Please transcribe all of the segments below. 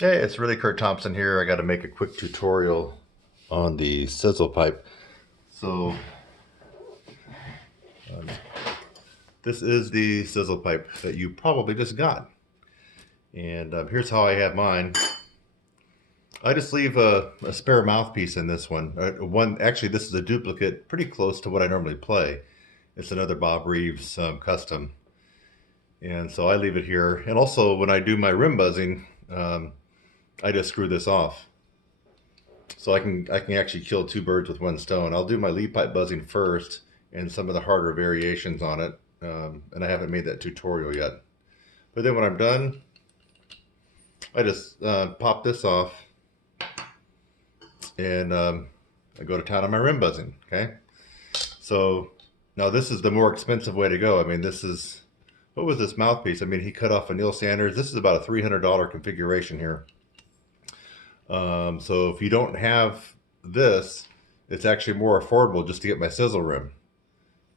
Hey, it's really Kurt Thompson here. I got to make a quick tutorial on the sizzle pipe. So this is the sizzle pipe that you probably just got. And here's how I have mine. I just leave a spare mouthpiece in this one. Actually, this is a duplicate, pretty close to what I normally play. It's another Bob Reeves custom. And so I leave it here. And also when I do my rim buzzing, I just screw this off. So I can actually kill two birds with one stone. I'll do my lead pipe buzzing first and some of the harder variations on it. And I haven't made that tutorial yet. But then when I'm done, I just pop this off and I go to town on my rim buzzing. Okay. So now this is the more expensive way to go. I mean, what was this mouthpiece? I mean, he cut off a Neil Sanders. This is about a $300 configuration here. So if you don't have this, it's actually more affordable just to get my sizzle rim.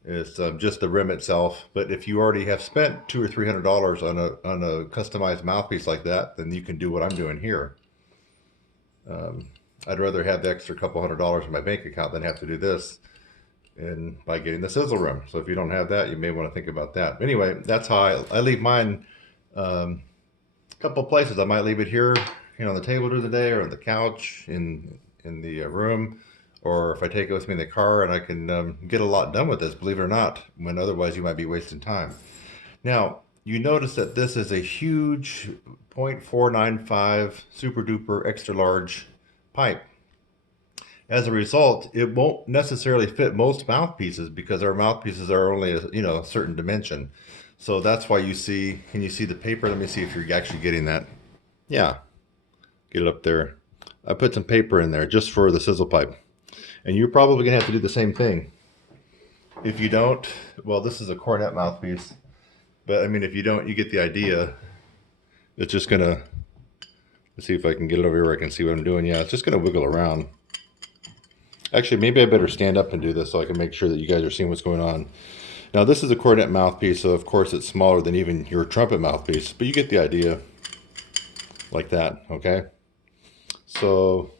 It's just the rim itself. But if you already have spent $200 or $300 on a customized mouthpiece like that, then you can do what I'm doing here. I'd rather have the extra couple $100 in my bank account than have to do this, and by getting the sizzle rim. So if you don't have that, you may want to think about that. But anyway, that's how I leave mine. A couple places. I might leave it here, on the table during the day, or on the couch in the room, or if I take it with me in the car, and I can get a lot done with this, believe it or not, when otherwise you might be wasting time. Now, you notice that this is a huge 0.495 super duper extra large pipe. As a result, it won't necessarily fit most mouthpieces because our mouthpieces are only a certain dimension. So that's why can you see the paper? Let me see if you're actually getting that. Yeah, get it up there. I put some paper in there just for the sizzle pipe. And you're probably gonna have to do the same thing. If you don't, well, this is a cornet mouthpiece, but I mean, if you don't, you get the idea. It's just gonna, let's see if I can get it over here where I can see what I'm doing. Yeah, it's just gonna wiggle around. Actually, maybe I better stand up and do this so I can make sure that you guys are seeing what's going on. Now, this is a cornet mouthpiece, so of course it's smaller than even your trumpet mouthpiece, but you get the idea, like that, okay? So,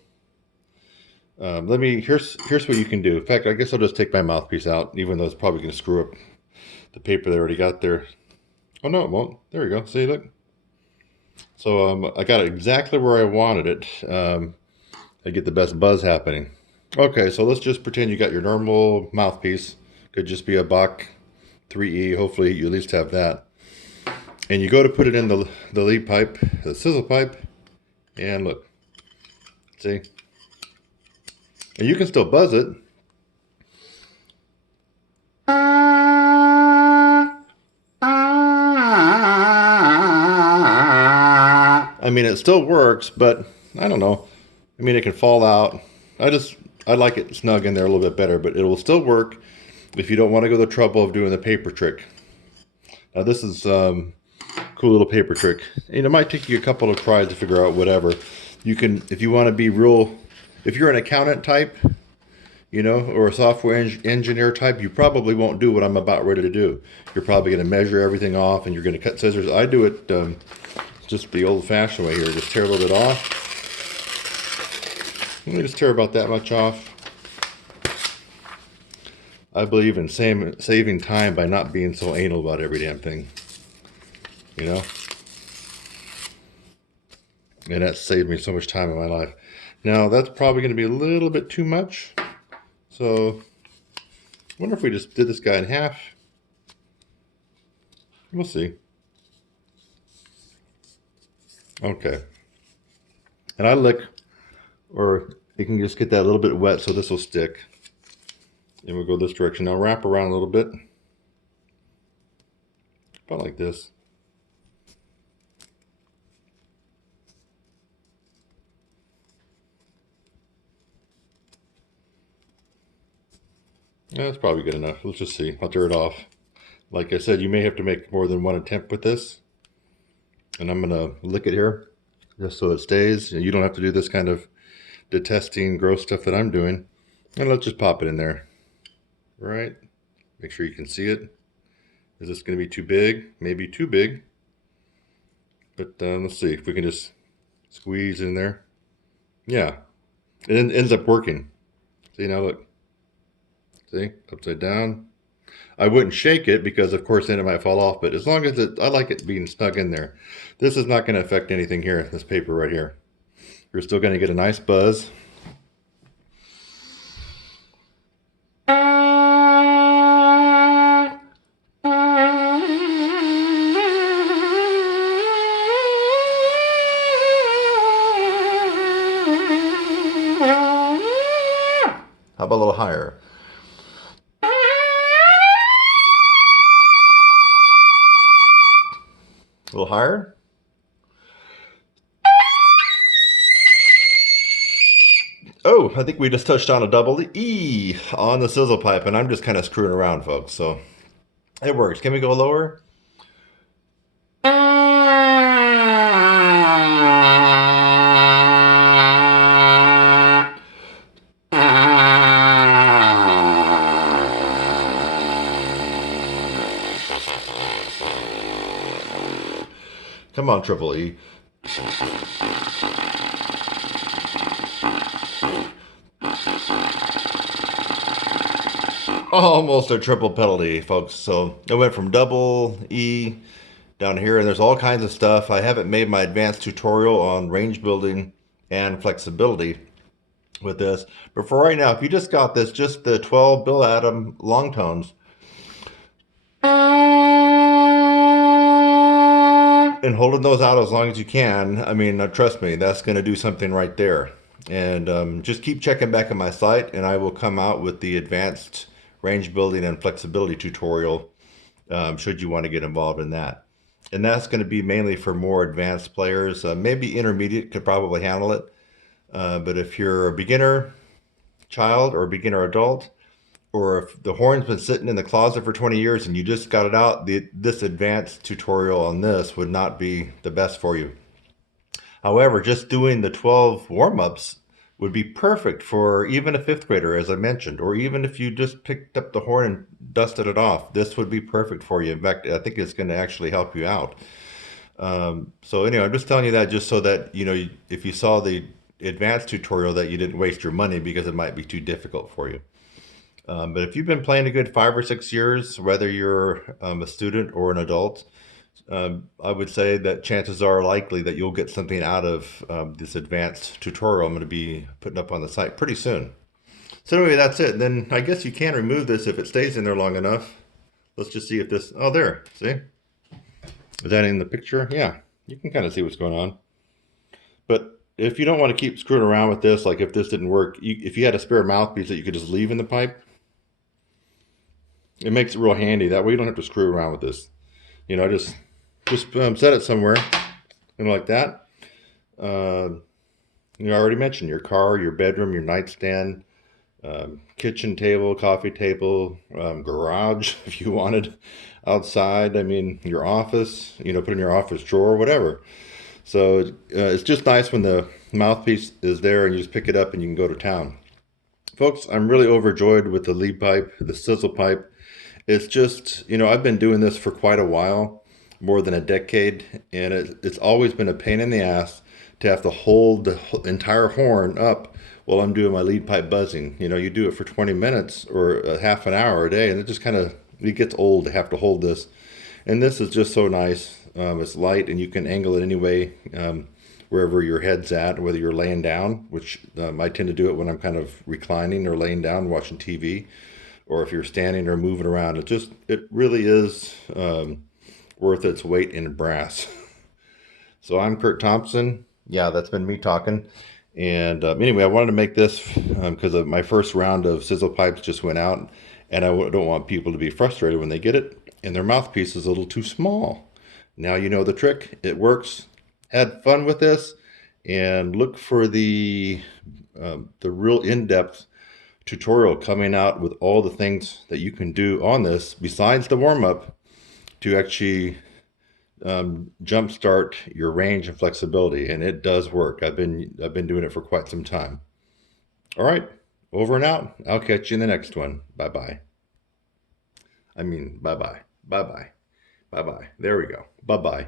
here's what you can do. In fact, I guess I'll just take my mouthpiece out, even though it's probably going to screw up the paper they already got there. Oh, no, it won't. There we go. See, look. So I got it exactly where I wanted it. I get the best buzz happening. Okay, so let's just pretend you got your normal mouthpiece. Could just be a Bach 3E. Hopefully you at least have that. And you go to put it in the lead pipe, the sizzle pipe, and look. See? And you can still buzz it. I mean, it still works, but I don't know. I mean, it can fall out. I like it snug in there a little bit better, but it will still work if you don't want to go the trouble of doing the paper trick. Now, this is cool little paper trick. And it might take you a couple of tries to figure out whatever. You can, if you want to be real, if you're an accountant type, or a software engineer type, you probably won't do what I'm about ready to do. You're probably going to measure everything off and you're going to cut scissors. I do it just the old-fashioned way here. Just tear a little bit off. Let me just tear about that much off. I believe in saving time by not being so anal about every damn thing. And that saved me so much time in my life. Now, that's probably going to be a little bit too much. So, I wonder if we just did this guy in half. We'll see. Okay. And I lick, or you can just get that a little bit wet so this will stick. And we'll go this direction. Now wrap around a little bit. About like this. Yeah, that's probably good enough. Let's just see. I'll tear it off. Like I said, you may have to make more than one attempt with this. And I'm going to lick it here just so it stays. You don't have to do this kind of detesting gross stuff that I'm doing. And let's just pop it in there. Right? Make sure you can see it. Is this going to be too big? Maybe too big. But let's see if we can just Squeeze in there. Yeah, it ends up working. See, now look. See, upside down. I wouldn't shake it because, of course, then it might fall off. But as long as I like it being snug in there. This is not going to affect anything here, this paper right here. You're still going to get a nice buzz. How about a little higher? A little higher? Oh, I think we just touched on a double E on the sizzle pipe, and I'm just kind of screwing around, folks. So it works. Can we go lower? Come on, triple E. Almost a triple penalty, folks. So it went from double E down here, and there's all kinds of stuff. I haven't made my advanced tutorial on range building and flexibility with this. But for right now, if you just got this, just the 12 Bill Adam long tones, and holding those out as long as you can, I mean, trust me, that's going to do something right there. And just keep checking back at my site, and I will come out with the advanced range building and flexibility tutorial should you want to get involved in that. And that's going to be mainly for more advanced players. Maybe intermediate could probably handle it. But if you're a beginner child or a beginner adult, or if the horn's been sitting in the closet for 20 years and you just got it out, this advanced tutorial on this would not be the best for you. However, just doing the 12 warm-ups would be perfect for even a 5th grader, as I mentioned, or even if you just picked up the horn and dusted it off. This would be perfect for you. In fact, I think it's going to actually help you out. So anyway, I'm just telling you that just so that, you know, if you saw the advanced tutorial, that you didn't waste your money because it might be too difficult for you. But if you've been playing a good 5 or 6 years, whether you're a student or an adult, I would say that chances are likely that you'll get something out of this advanced tutorial I'm going to be putting up on the site pretty soon. So anyway, that's it. Then I guess you can remove this if it stays in there long enough. Let's just see if this, oh there, see? Is that in the picture? Yeah, you can kind of see what's going on. But if you don't want to keep screwing around with this, like if this didn't work, if you had a spare mouthpiece that you could just leave in the pipe, it makes it real handy. That way you don't have to screw around with this. You know, just set it somewhere, you know, like that. You know, I already mentioned your car, your bedroom, your nightstand, kitchen table, coffee table, garage if you wanted, outside. I mean, your office, you know, put in your office drawer, whatever. So it's just nice when the mouthpiece is there and you just pick it up and you can go to town. Folks, I'm really overjoyed with the lead pipe, the sizzle pipe. It's just, you know, I've been doing this for quite a while, more than a decade, and it's always been a pain in the ass to have to hold the entire horn up while I'm doing my lead pipe buzzing. You know, you do it for 20 minutes or a half an hour a day, and it just kind of, it gets old to have to hold this. And this is just so nice. It's light, and you can angle it anyway, wherever your head's at, whether you're laying down, which I tend to do it when I'm kind of reclining or laying down watching TV, or if you're standing or moving around. It really is worth its weight in brass. So I'm Kurt Thompson. Yeah, that's been me talking. And anyway, I wanted to make this because of my first round of sizzle pipes just went out, and I don't want people to be frustrated when they get it and their mouthpiece is a little too small. Now you know the trick. It works. Had fun with this, and look for the real in-depth tutorial coming out with all the things that you can do on this besides the warm-up to actually jumpstart your range and flexibility. And it does work. I've been doing it for quite some time. All right, over and out. I'll catch you in the next one. Bye-bye. I mean, bye-bye. Bye-bye. Bye-bye. There we go. Bye-bye.